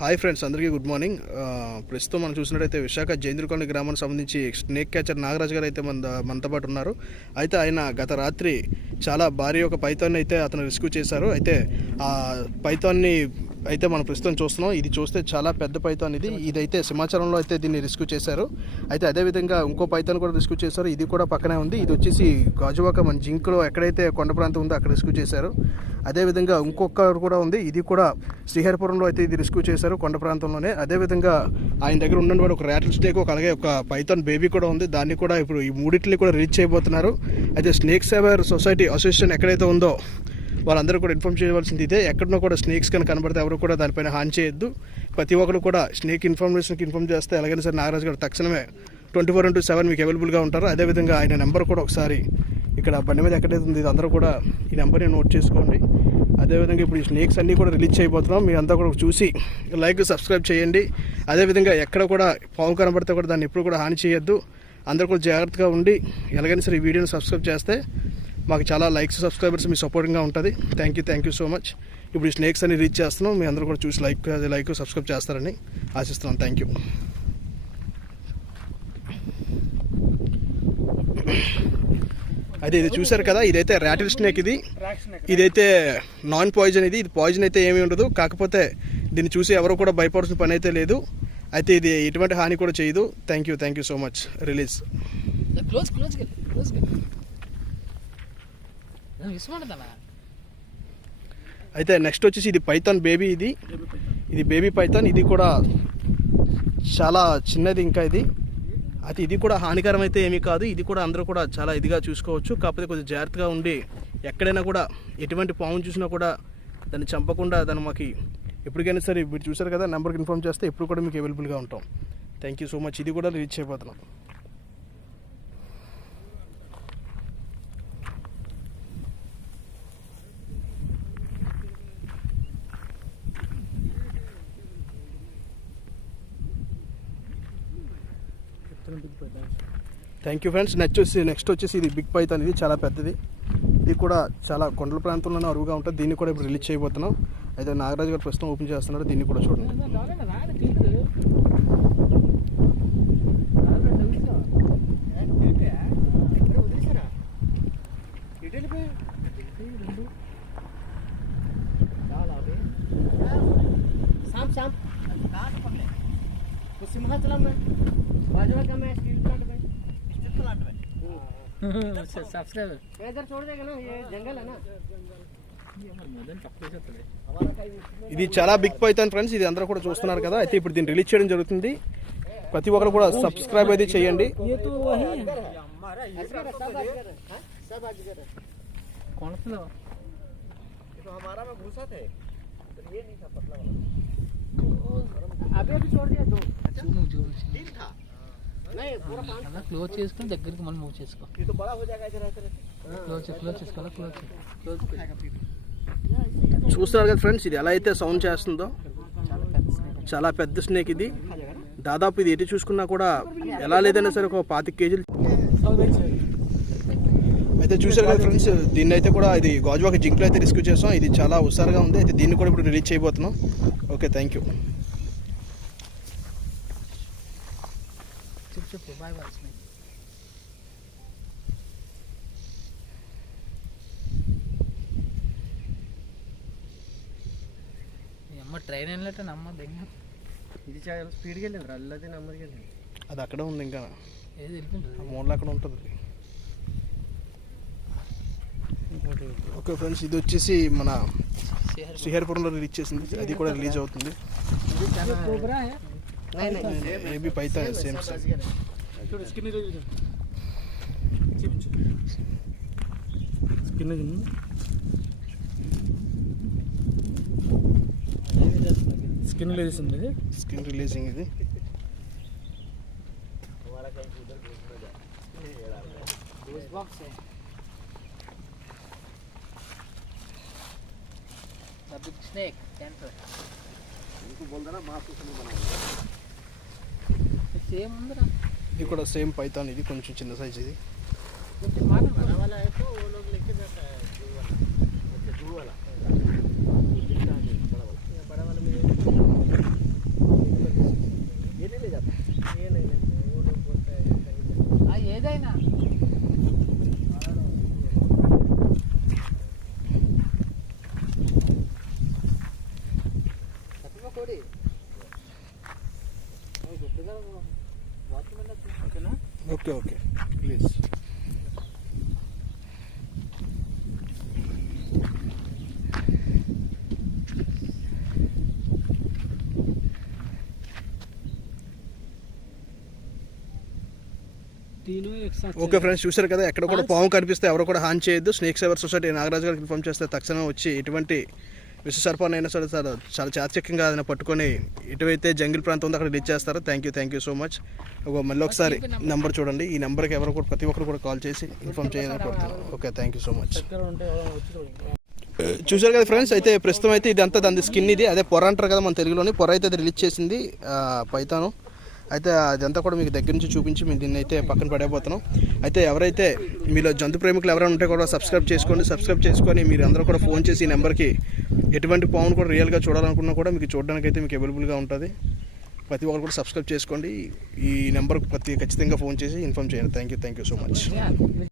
Hi friends, అందరికీ good morning. ప్రస్తుతం మనం చూసినట్టయితే విశాఖ జైంద్రకొండ గ్రామానికి సంబంధించి స్నేక్ క్యాచర్ నాగరాజు గారు అయితే మనతో పాటు ఉన్నారు. అయితే ఆయన గత రాత్రి చాలా భారీ ఒక పైథాన్ని అయితే అతను రెస్క్యూ చేశారు. అయితే ఆ పైథాన్ని అయితే మనం ప్రస్తుతం చూస్తున్నాం. ఇది చూస్తే చాలా పెద్ద పైథాన్. ఇదైతే సింహాచలంలో అయితే దీన్ని రెస్క్యూ చేశారు. అయితే అదేవిధంగా ఇంకో పైథాన్ కూడా రెస్క్యూ చేశారు. ఇది కూడా పక్కనే ఉంది. ఇది వచ్చేసి గాజువాక మన జింక్లో ఎక్కడైతే కొండ ప్రాంతం ఉందో అక్కడ రెస్క్యూ చేశారు. అదేవిధంగా ఇంకొకరు కూడా ఉంది. ఇది కూడా శ్రీహరిపురంలో అయితే ఇది రెస్క్యూ చేశారు, కొండ ప్రాంతంలోనే. అదేవిధంగా ఆయన దగ్గర ఉన్నటువంటి ఒక ర్యాటిల్ స్నేక్, అలాగే ఒక పైథాన్ బేబీ కూడా ఉంది. దాన్ని కూడా ఇప్పుడు ఈ మూడింటిని కూడా రిలీజ్ చేయబోతున్నారు. అయితే స్నేక్ సేవర్ సొసైటీ అసోసియేషన్ ఎక్కడైతే ఉందో వాళ్ళందరూ కూడా ఇన్ఫార్మ్ చేయవలసింది ఇదే. ఎక్కడన్నా కూడా స్నేక్స్ కానీ కనబడితే ఎవరు కూడా దానిపైన హాని చేయొద్దు. ప్రతి ఒక్కరు కూడా స్నేక్ ఇన్ఫర్మేషన్కి ఇన్ఫార్మ్ చేస్తే ఎలాగైనా సరే నాగరాజు గారు తక్షణమే 24/7 మీకు అవైలబుల్గా ఉంటారు. అదేవిధంగా ఆయన నెంబర్ కూడా ఒకసారి ఇక్కడ బండి మీద ఎక్కడైతే ఉంది అందరూ కూడా ఈ నెంబర్ని నోట్ చేసుకోండి. అదేవిధంగా ఇప్పుడు ఈ స్నేక్స్ అన్నీ కూడా రిలీజ్ చేయబోతున్నాం. మీరు అంతా కూడా చూసి లైక్ సబ్స్క్రైబ్ చేయండి. అదేవిధంగా ఎక్కడ కూడా పాము కనబడితే కూడా దాన్ని ఎప్పుడు కూడా హాని చేయొద్దు. అందరూ కూడా జాగ్రత్తగా ఉండి ఎలాగైనా సరే ఈ వీడియోని సబ్స్క్రైబ్ చేస్తే మాకు చాలా లైక్స్ సబ్స్క్రైబర్స్ మీ సపోర్టింగ్గా ఉంటుంది. Thank you so much. ఇప్పుడు ఈ స్నేక్స్ అన్ని రీచ్ చేస్తున్నాం. మీ అందరూ కూడా చూసి లైక్ సబ్స్క్రైబ్ చేస్తారని ఆశిస్తున్నాం. Thank you. అయితే ఇది చూసారు కదా, ఇదైతే ర్యాటిల్ స్నేక్. ఇదైతే నాన్ పాయిజన్. ఇది పాయిజన్ అయితే ఏమీ ఉండదు. కాకపోతే దీన్ని చూసి ఎవరు కూడా భయపడాల్సిన పని అయితే లేదు. అయితే ఇది ఎటువంటి హాని కూడా చేయదు. Thank you so much. Release. అయితే నెక్స్ట్ వచ్చేసి ఇది పైథాన్ బేబీ. ఇది బేబీ పైథాన్. ఇది కూడా చాలా చిన్నది. ఇంకా అయితే ఇది కూడా హానికరం అయితే ఏమీ కాదు. ఇది కూడా అందరూ కూడా చాలా ఇదిగా చూసుకోవచ్చు. కాకపోతే కొంచెం జాగ్రత్తగా ఉండి ఎక్కడైనా కూడా ఎటువంటి పాము చూసినా కూడా దాన్ని చంపకుండా దాన్ని మాకు ఎప్పటికైనా సరే మీరు చూసారు కదా నెంబర్కి ఇన్ఫార్మ్ చేస్తే ఎప్పుడు కూడా మీకు అవైలబుల్గా ఉంటాం. Thank you so much. ఇది కూడా రీచ్ అయిపోతున్నాం. Thank you friends. నెక్స్ట్ వచ్చేసి ఇది బిగ్ పైథాన్. ఇది చాలా పెద్దది. ఇది కూడా చాలా కొండల ప్రాంతంలోనే అరువుగా ఉంటుంది. దీన్ని కూడా ఇప్పుడు రిలీజ్ చేయబోతున్నాం. అయితే నాగరాజు గారు ప్రస్తుతం ఓపెన్ చేస్తున్నారు. దీన్ని కూడా చూడండి. సింహాచలం ఇది చాలా బిగ్ పైథాన్ ఫ్రెండ్స్. ఇది అందరూ కూడా చూస్తున్నారు కదా. అయితే ఇప్పుడు దీన్ని రిలీజ్ చేయడం జరుగుతుంది. ప్రతి ఒక్కరు కూడా సబ్స్క్రైబ్ అయితే చేయండి. క్లోజ్ చేసుకుని దగ్గరికి మనం మూవ్ చేసుకో. చూస్తున్నారు కదా ఫ్రెండ్స్, ఇది ఎలా అయితే సౌండ్ చేస్తుందో. చాలా పెద్ద స్నేక్. ఇది దాదాపు ఇది ఎటు చూసుకున్నా కూడా ఎలా లేదైనా సరే ఒక 25 కేజీలు. అయితే చూసారు కదా ఫ్రెండ్స్, దీన్ని అయితే కూడా ఇది గాజువాక జింక్లో అయితే రెస్క్యూ చేస్తాం. ఇది చాలా హుషారుగా ఉంది. అయితే దీన్ని కూడా ఇప్పుడు రిలీజ్ చేయబోతున్నాం. Okay, thank you. చెప్పు బాయ్ బాయ్. అమ్మ ట్రైన్ వెళ్ళట నమ్మ దగ్గర. ఇది చాలా స్పీడ్కి వెళ్ళింది. అల్లది నెమ్మదికి వెళ్ళింది. అది అక్కడే ఉంది. ఇంకా ఏది వెళ్ళిపోయింది. మూడలో అక్కడ ఉంటుంది. ఓకే ఫ్రెండ్స్, ఇది వచ్చేసి మన శ్రీహరిపురంలో రిలీజ్ చేసింది. అది కూడా రిలీజ్ అవుతుంది. AB Python same. Skin releasing. ఇది स्नेक कैंपर इनको बोल देना मास्क उसमें बनाओ. सेम ఉందిరా. ఇది కూడా సేమ్ పైథాన్. ఇది కొంచెం చిన్న సైజ్. ఇది बड़ा वाला है तो वो लोग लेके जाता है जू वाला. बड़ा वाला में okay okay please. Okay friends, చూశారు కదా, ఎక్కడ కూడా పాము కనిపిస్తే ఎవరు కూడా హాని చేయొద్దు. స్నేక్ సేవర్ సొసైటీ నాగరాజు గారికి ఇన్ఫార్మ్ చేస్తే తక్షణం వచ్చి ఎటువంటి విషసర్పాన్ని అయినా సరే చాలా చాకచక్యంగా ఆయన పట్టుకొని ఎటువైతే జంగిల్ ప్రాంతం ఉందో అక్కడ రిలీజ్ చేస్తారు. Thank you so much. మళ్ళీ ఒకసారి నెంబర్ చూడండి. ఈ నెంబర్కి ఎవరు కూడా ప్రతి ఒక్కరు కూడా కాల్ చేసి ఇన్ఫార్మ్ చేయాలని కోరుతున్నాను. Okay, thank you so much. చూశారు కదా ఫ్రెండ్స్, అయితే ప్రస్తుతం అయితే ఇదంతా దాని స్కిన్, ఇది అదే పొర అంటారు కదా మన తెలుగులోని, పొర అయితే అది రిలీజ్ చేసింది పైతాను. అయితే అదంతా కూడా మీకు దగ్గర నుంచి చూపించి మేము దీన్ని అయితే పక్కన పడేపోతున్నాం. అయితే ఎవరైతే మీలో జంతు ప్రేమికులు ఎవరైనా ఉంటే కూడా సబ్స్క్రైబ్ చేసుకొని మీరు అందరూ కూడా ఫోన్ చేసి ఈ నెంబర్కి ఎటువంటి పావును కూడా రియల్గా చూడాలనుకున్నా కూడా మీకు చూడడానికి అయితే మీకు అవైలబుల్గా ఉంటుంది. ప్రతి ఒక్కరు కూడా సబ్స్క్రైబ్ చేసుకోండి. ఈ నెంబర్కి ఖచ్చితంగా ఫోన్ చేసి ఇన్ఫార్మ్ చేయండి. Thank you so much.